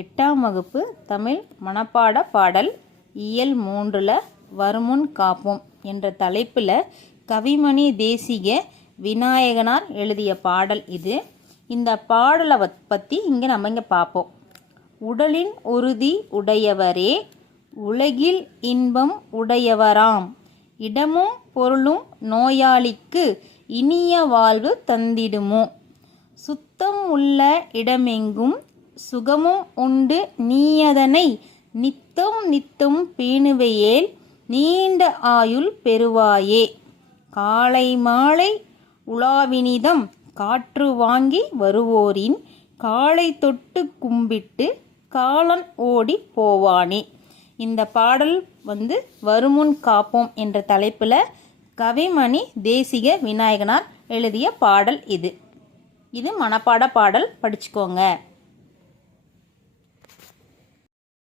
எட்டாம் வகுப்பு தமிழ் மனப்பாட பாடல் இயல் மூன்றில் வருமுன் காப்போம் என்ற தலைப்பில் கவிமணி தேசிக விநாயகனார் எழுதிய பாடல் இது. இந்த பாடலை பற்றி இங்கே நம்ம இங்கே பார்ப்போம் உடலின் உறுதி உடையவரே உலகில் இன்பம் உடையவராம். இடமும் பொருளும் நோயாளிக்கு இனிய வாழ்வு தந்திடுமோ. சுத்தம் உள்ள இடமெங்கும் சுகமும் உண்டு நீயதனை நித்தம் நித்தம் பேணுவையேல் நீண்ட ஆயுள் பெறுவாயே. காலை மாலை உலாவினிதம் காற்று வாங்கி வருவோரின் காலை தொட்டு கும்பிட்டு காலன் ஓடி போவானே. இந்த பாடல் வந்து வருமுன் காப்போம் என்ற தலைப்பில் கவிமணி தேசிக விநாயகனார் எழுதிய பாடல் இது. இது மனப்பாட பாடல் படிச்சுக்கோங்க.